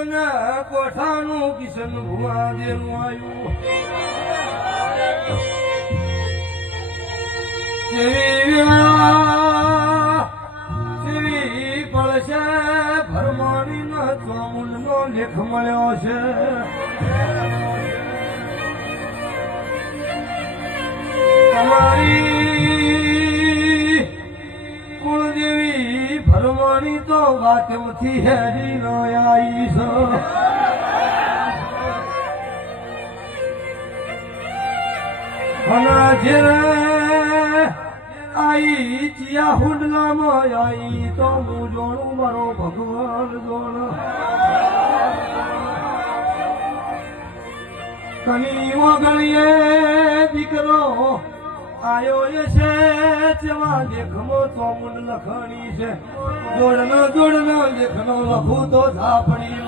મને કોઠાનું કિશન ભુવા દેનું આવ્યું સેવી પડશે ભરમાણી નો ચોમુંડ નો લેખ મળ્યો છે તમારી કુળદેવી ભરમાણી તો વાતથી હેરી ન આવી છે અને જ્યારે આઈ ચિયા હુંડલામાં આઈ તો હું જોણું મારો ભગવાન જોણ કની ઓગણીએ દીકરો આયો એ છે જેવા લેખમો ચોમુંડ લખણી છે જોડનો લેખનો લખું તો ઝાપડી